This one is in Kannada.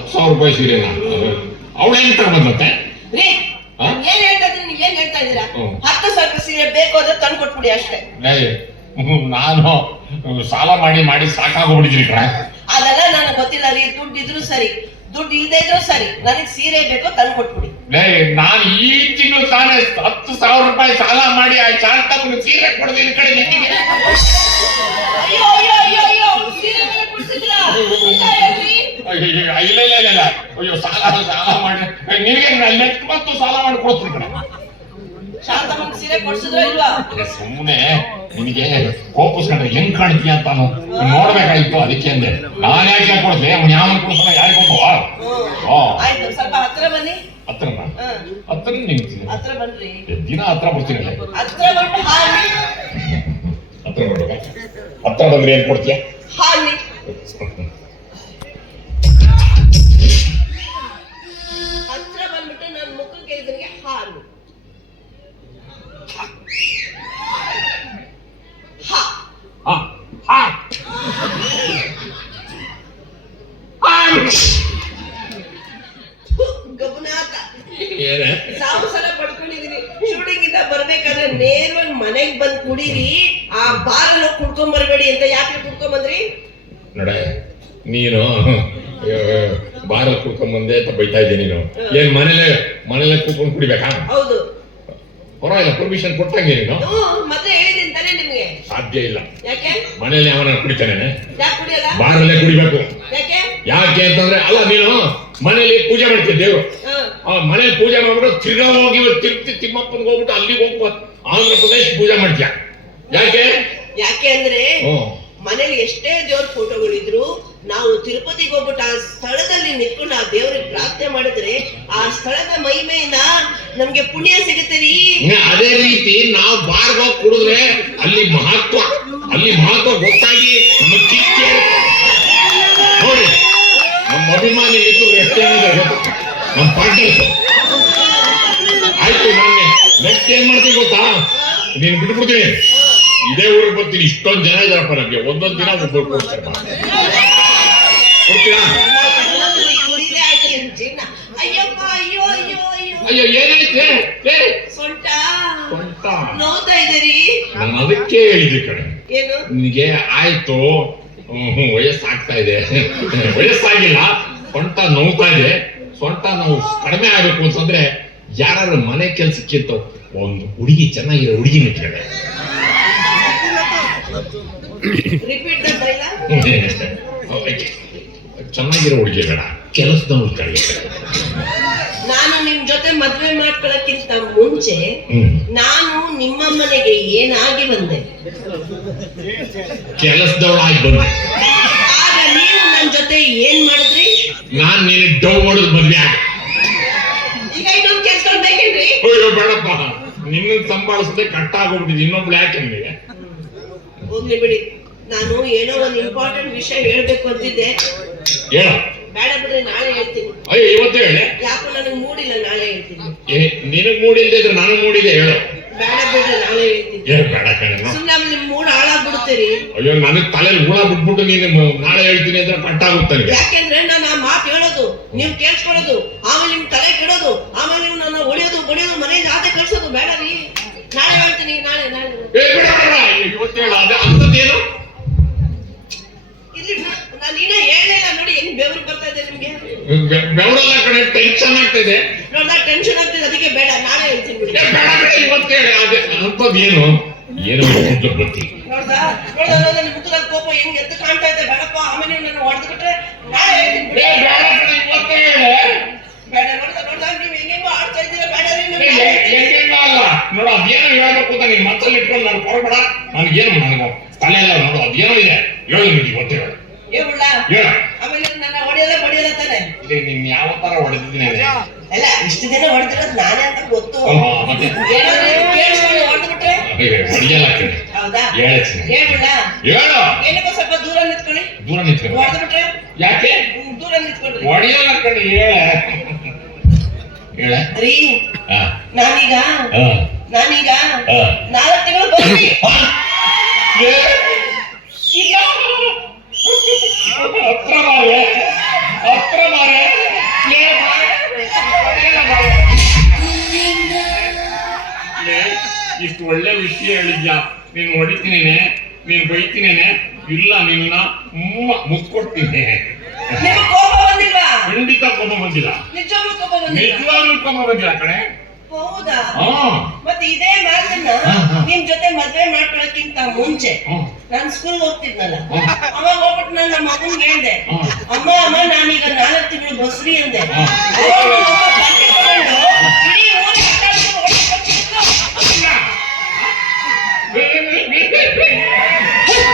10,000 ರೂಪಾಯಿ ಸೀರೆನ ಅವಳು ಹೆಂಗ್ ತಗೊಂಬಂದಂತೆ? ಏನ್ ಹೇಳ್ತಾ ಇದ್ದೀನಿ, ನೀವ್ ಏನ್ ಹೇಳ್ತಾ ಇದ್ದೀರಾ? 10,000 ಸೀರೆ ಬೇಕು ಅಂದ್ರೆ ತಂದು ಕೊಟ್ಬಿಡಿ ಅಷ್ಟೇ. ನಾನು ಸಾಲ ಮಾಡಿ ಮಾಡಿ ಸಾಕಾಗೋಗ್ಬಿಟ್ಟಿದ್ರಿ ಕಣ. ಅದೆಲ್ಲ ನನಗೆ ಗೊತ್ತಿಲ್ಲ ರೀ. ದುಡ್ಡು ಇದ್ರು ಸರಿ, ದುಡ್ಡು ಇಲ್ದೇ ಇದ್ರು ಸರಿ, ನನಗ್ ಸೀರೆ ಬೇಕೋ ತಂದು ಕೊಟ್ಬಿಡಿ. ನಾನು ಈ ತಿಂಗಳು ತಾನೇ 10,000 ರೂಪಾಯಿ ಸಾಲ ಮಾಡಿ ಆ ಚಾರ್ ತಗೊಂಡು ಸೀರೆ ಕೊಡ್ತೀನಿ ಕಡೆ ನಿಮಗೆ. ಅಯ್ಯೋ ಅಯ್ಯೋ ಅಯ್ಯೋ ಅಯ್ಯೋ, ಸೀರೆ ಮೇಲೆ ಕೊಡ್ಸಿದ್ರಾ? ಇಲ್ಲ ಅಯ್ಯೋ ಸಾಲ ಮಾಡಿ ನಿನಗೆ ನೆಕ್ಸ್ಟ್ ಮತ್ತು ಸಾಲ ಮಾಡಿ ಕೊಡ್ತೀನಿ ಕಡೆ. ಶಾಂತಮ್ಮನ ಸೀರೆ ಕೊಡ್ಸಿದ್ರೋ ಇಲ್ವಾ? ಸುಮ್ಮನೆ ನಿನಗೆ ಕೋಪಿಸ್ಕೊಂಡ್ರೆ ಹೆಂಗ್ ಕಾಣ್ತೀಯ ಅಂತ ನೋಡ್ಬೇಕಾಗಿತ್ತು, ಅದಕ್ಕೆ ಅಂದೆ. ನಾನ್ ಯಾಕೆ ಕೊಡ್ತೀನಿ, ಅವ್ನು ಯಾವ ಕೊಡ್ತಾನ ಯಾರಿಗೆ ಗೊತ್ತು. ಆಯ್ತು, ಸ್ವಲ್ಪ ಹತ್ರ ಬನ್ನಿ. ಹತ್ರ ನಿಂತೀನಿ, ಹತ್ರ ಬನ್ರಿ. ದಿನ ಹತ್ರ ಬರ್ತೀನಿ. ಹತ್ರ ಬಂದು ಹಾಲಿ. ಹತ್ರ ಬಂದ್ರೆ ಏನ್ ಕೊಡ್ತೀಯ? ಹಾಲಿ. ಹತ್ರ ಬಂದ್ಬಿಟ್ಟು ನನ್ನ ಮುಖಕ್ಕೆ ಇದರಿಗೆ ಹಾಲು. ಗಮನಾಥ ಸಾವು ಸಲ ಪಡ್ಕೊಂಡಿದೀನಿ. ಶೂಟಿಂಗ್ ಇಂದ ಬರ್ಬೇಕಾದ್ರೆ ನೇರವಾಗಿ ಮನೆಗ್ ಬಂದ್ ಕುಡೀರಿ, ಆ ಬಾರಲ್ಲ ಕುಡ್ಕೊಂಡ್ ಬರ್ಬೇಡಿ ಅಂತ. ಯಾಕೆ ಕುಡ್ಕೊಂಡ್ ಬಂದ್ರಿ? ನೋಡ, ನೀನು ಬಾರ ಕುಡ್ಕೊಂಡ್ ಬಂದೆ ಅಂತ ಬೈತಾ ಇದ್ದೀನಿ. ನೀನು ಏನ್ ಮನೇಲೆ ಕುಡ್ಕೊಂಡ್ ಕುಡಿಬೇಕಾ? ಹೌದು, ಪರವಾಗಿಲ್ಲ, ಪರ್ಮಿಷನ್ ಕೊಟ್ಟಂಗೆ. ನೀನು ಮತ್ತೆ ಹೇಳಿದೀನಿ ತಾನೇ ನಿಮ್ಗೆ. ಸಾಧ್ಯ ಇಲ್ಲ. ಯಾಕೆ? ಮನೇಲಿ ಅವನ ಕುಡಿತಾನೆ, ಯಾಕೆ ಕುಡಿಯಲ್ಲ? ಬಾರಲ್ಲೇ ಕುಡಿಬೇಕು. ಯಾಕೆ ಅಂತಂದ್ರೆ, ಅಲ್ಲ ನೀನು ಮನೇಲಿ ಪೂಜೆ ಮಾಡ್ತೀಯ, ದೇವ್ರು ಮನೇಲಿ ಪೂಜೆ ಮಾಡ್ಬಿಟ್ಟು ತಿರ್ಗಾ ಹೋಗಿ ತಿರುಪತಿ ತಿಮ್ಮಪ್ಪನ್ಗೆ ಹೋಗ್ಬಿಟ್ಟು ಅಲ್ಲಿಗೆ ಹೋಗ್ಬಿಟ್ಟು ಆಂಧ್ರ ಪ್ರದೇಶ್ ಪೂಜೆ ಮಾಡ್ತೀಯ. ಯಾಕೆ ಅಂದ್ರೆ ಮನೇಲಿ ಎಷ್ಟೇ ದೇವ್ರ ಫೋಟೋಗಳಿದ್ರು ನಾವು ತಿರುಪತಿಗೆ ಹೋಗ್ಬಿಟ್ಟು ಆ ಸ್ಥಳದಲ್ಲಿ ನಿಂತ್ಕೊಂಡು ಆ ದೇವ್ರಿಗೆ ಪ್ರಾರ್ಥನೆ ಮಾಡಿದ್ರೆ ಆ ಸ್ಥಳದ ಮಹಿಮೆಯಿಂದ ನಮ್ಗೆ ಪುಣ್ಯ ಸಿಗುತ್ತೆ ರೀ. ಅದೇ ರೀತಿ ನಾವು ಬಾರ್ಗ ಕುಡಿದ್ರೆ ಅಲ್ಲಿ ಮಹತ್ವ ಗೊತ್ತಾಗಿ ನೋಡಿ, ನಮ್ಮ ಅಭಿಮಾನಿ ಮಿತ್ರರು ಎಷ್ಟೇನಿದೆ ಗೊತ್ತಾ, ನಮ್ಮ ಪಾರ್ಟ್ನರ್ಸ್. ಆಯ್ತು, ನಾನು ನೆಕ್ಸ್ಟ್ ಏನ್ ಮಾಡ್ತೀನಿ ಗೊತ್ತಾ, ನೀನು ಬಿಟ್ಬಿಡ್ತೀನಿ, ಇದೇ ಊರಿಗೆ ಬರ್ತೀನಿ. ಇಷ್ಟೊಂದು ಜನ ಇದಾರಪ್ಪ, ನಮ್ಗೆ ಒಂದೊಂದು ದಿನ ಒಬ್ಬರು ಕೊಡ್ತಾರೆ. ಕೊಡ್ತೀರಾ? ಅಯ್ಯೋ ಏನಾಯ್ತು? ಸೊಂಟ ನೋಡ್ತಾ ಇದ್ದೀರಿ? ನಾನು ಅದಕ್ಕೆ ಹೇಳಿದ್ದೆ ಕಡೆ, ನಿನಗೆ ಆಯ್ತು ವಯಸ್ಸಾಗ್ತಾ ಇದೆ, ವಯಸ್ಸಾಗಿಲ್ಲ, ಸೊಂಟ ನೋವ್ತಾ ಇದೆ. ಸೊಂಟ ನೋವು ಕಡಿಮೆ ಆಗ್ಬೇಕು ಅಂತಂದ್ರೆ ಯಾರು ಮನೆ ಕೆಲ್ಸಕ್ಕಿಂತ ಒಂದು ಹುಡುಗಿ, ಚೆನ್ನಾಗಿರೋ ಹುಡುಗಿ ನಿಂತ್ಕೊಂಡೆ. ಚೆನ್ನಾಗಿರೋ ಹುಡುಗಿ ಬೇಡ, ಕೆಲಸದ ಹುಡುಗಿ. ನಾನು ನಿಮ್ ಜೊತೆ ಮದ್ವೆ ಮಾಡ್ಕೊಳಕ್ಕಿಂತ ಮುಂಚೆ ನಾನು ನಿಮ್ಮ ಮನೆಗೆ ಏನಾಗಿ ಬಂದೆ? ಕೆಲಸದವಳಾಗಿ ಬಂದೆ. ಆಗ ನೀವು ನನ್ನ ಜೊತೆ ಏನ್ ಮಾಡಿದ್ರಿ? ನಾನ್ ನೀನು ಡೌ ಹೊಡೆದು ಮದ್ವೆ ಆಗ. ಈಗ ಇನ್ನೊಂದು ಕೆಲಸ ಬೇಕೇನ್ರಿ? ಅಯ್ಯೋ ಬೇಡಪ್ಪ, ನಿನ್ನ ಸಂಭಾಳಿಸದೆ ಕಟ್ಟಾಗೋಗ್ಬಿಟ್ಟಿದ್ ಇನ್ನೊಬ್ಳು ಯಾಕೆ ನಿಮಗೆ? ಹೋಗ್ಲಿ ಬಿಡಿ, ನಾನು ಏನೋ ಒಂದು ಇಂಪಾರ್ಟೆಂಟ್ ವಿಷಯ ಹೇಳ್ಬೇಕು ಅಂತಿದ್ದೆ. ಹೇಳ. ಬೇಡ ಬಿಡ್ರಿ, ನಾಳೆ ಹೇಳ್ತೀನಿ. ಅಯ್ಯೋ ಇವತ್ತೇ ಹೇಳಿ. ಯಾಕೋ ನನಗೆ ಮೂಡಿಲ್ಲ, ನಾಳೆ ಹೇಳ್ತೀನಿ. ನಿನಗ್ ಮೂಡಿಲ್ದೇ ಇದ್ರೆ ನಾನು ಮೂಡಿದೆ, ಹೇಳು. ಬೇಡ ಬಿಡ್ರಿ, ನಾಳೆ ಹೇಳ್ತೀನಿ. ಬೇಡ ಕಣ, ಸುಮ್ಮನೆ ನಿಮ್ ಮೂಡ್ ಹಾಳಾಗ್ಬಿಡ್ತೀರಿ. ಅಯ್ಯೋ ನನಗ್ ತಲೆಯಲ್ಲಿ ಹುಳ ಬಿಟ್ಬಿಟ್ಟು ನೀನು ನಾಳೆ ಹೇಳ್ತೀನಿ ಅಂದ್ರೆ ಕಟ್ಟಾಗುತ್ತೆ. ಯಾಕೆಂದ್ರೆ ನಾನು ಆ ಮಾತು ಹೇಳೋದು, ನೀವು ಕೇಳಿಸ್ಕೊಳ್ಳೋದು, ಆಮೇಲೆ ನಿಮ್ ತಲೆ ಕೆಡೋದು, ಆಮೇಲೆ ನೀವು ನನ್ನ ಹೊಡೆಯೋದು ಬಡಿಯೋದು, ಮನೆಯಿಂದ ಆಚೆ ಕಳ್ಸೋದು ಬೇಡ ರೀ. ನಾಳೆ ಹೇಳ್ತೀನಿ, ನಾಳೆ ಇವತ್ತೇ ಹೇಳ. ಅದೇ ಅಂತದ್ದೇನು ಇಲ್ಲಿ ನಾನು ಇನ್ನೂ ಹೇಳಿಲ್ಲ ನೋಡಿ, ಹೆಂಗ್ ಬೆವರು ಬರ್ತಾ ಇದೆ ನಿಮ್ಗೆ. ಬೆವರಲ್ಲ ಕಡೆ, ಟೆನ್ಷನ್ ಆಗ್ತಿದೆ. ನೋಡ್ದ ಟೆನ್ಷನ್ ಆಗ್ತಿದೆ, ಅದಕ್ಕೆ ಬೇಡ, ನಾಳೆ ಹೇಳ್ತೀನಿ ಬಿಡಿ. ಇವತ್ತೇ ಹೇಳಿ. ಅದೇ ಅಂತದ್ದೇನು ಏನು ಗೊತ್ತಿ. ನೋಡ್ದ ನಿಮ್ ಮುಖದಲ್ಲಿ ಕೋಪ ಹೆಂಗ್ ಎದ್ದು ಕಾಣ್ತಾ ಇದೆ. ಬೇಡಪ್ಪ, ಆಮೇಲೆ ನನ್ನ ಹೊಡೆದು ಬಿಟ್ರೆ ನಾಳೆ ಹೇಳ್ತೀನಿ ಬಿಡಿ. ಇವತ್ತೇ ಹೇಳಿ. ಬೇಡ, ನೋಡ್ದ ನೀವ್ ಹೆಂಗೆಂಗೋ ಆಡ್ತಾ ಇದ್ದೀರಾ. ಬೇಡ ಹೆಂಗೆಂಗ ಅಲ್ಲ ನೋಡು, ಅದೇನೋ ಹೇಳ್ಬೇಕು ಅಂತ ನೀನ್ ಮತ್ತಲ್ಲಿ ಇಟ್ಕೊಂಡು ನಾನು ಕೊಡಬೇಡ. ನನಗೇನು ನನಗೆ ತಲೆ ಎಲ್ಲ ನೋಡು, ಅದೇನೋ ಇದೆ, ಹೇಳು ನಿಮ್ಗೆ ಇವತ್ತೇ ಹೇಳು. ಆಮೇಲೆ ನನ್ನ ಹೊಡೆಯೋದ ಬಡಿಯೋದ ತಾನೆ. ನೀನ್ ಯಾವ ತರ ಹೊಡೆದಿದ್ದೀನಿ ಅಲ್ಲ, ಇಷ್ಟು ದಿನ ಹೊಡೆದಿರೋದು ನಾನೇ ಅಂತ ಗೊತ್ತು. ಹೊಡೆಯಲ್ಲ. ಹೌದಾ? ಏನಕ್ಕೋ ಸ್ವಲ್ಪ ದೂರ ನಿಂತ್ಕೊಳ್ಳಿ. ಹೊಡೆದು ಬಿಟ್ರೆ ಯಾಕೆ ದೂರ ನಿಂತ್ಕೊಂಡ್ರಿ? ಹೊಡೆಯಲ್ಲ ಕಣಿ, ಹೇಳ ರೀ. ನಾನೀಗ 4 ತಿಂಗಳು ಬರ್ತೀನಿ. ಹತ್ರ ಮಾರೆ ಒಳ್ಳೆ ವಿಷಯ ಹೇಳಿದ್ಯಾ. ನೀನ್ ಹೊಡಿತೀನೇನೆ, ನೀನ್ ಬೈತೀನೇನೆ, ಇಲ್ಲ ನಿನ್ನ ಮುತ್ಕೊಡ್ತೀನಿ. ನಿಮ್ಗೆ ಕೋಪ ಬಂದಿಲ್ವಾ? ಖಂಡಿತ ಕೋಪ ಬಂದಿಲ್ಲ, ನಿಜವಾಗ್ಲೂ ಕೋಪ ಬಂದಿಲ್ಲ. ನಿಜವಾಗ್ಲೂ ಕೋಪ ಬಂದಿಲ್ಲ ಕಣೆ. ಹೌದಾ? ಹಾ ಮತ್ತೆ ಇದೇ ಮಾತನ್ನ ನಿಮ್ ಜೊತೆ ಮದ್ವೆ ಮಾಡ್ಕೊಳಕ್ಕಿಂತ ಮುಂಚೆ ನಾನ್ ಸ್ಕೂಲ್ ಹೋಗ್ತಿದ್ನಲ್ಲ, ಅವಾಗ ಹೋಗ್ಬಿಟ್ಟು ನಾನು ನಮ್ಮ ಮಗನ್ಗೆ ಹೇಳ್ದೆ, ಅಮ್ಮ ನಾನೀಗ 4 ತಿಂಗಳು ಬಸ್ರಿ ಅಂದೆ.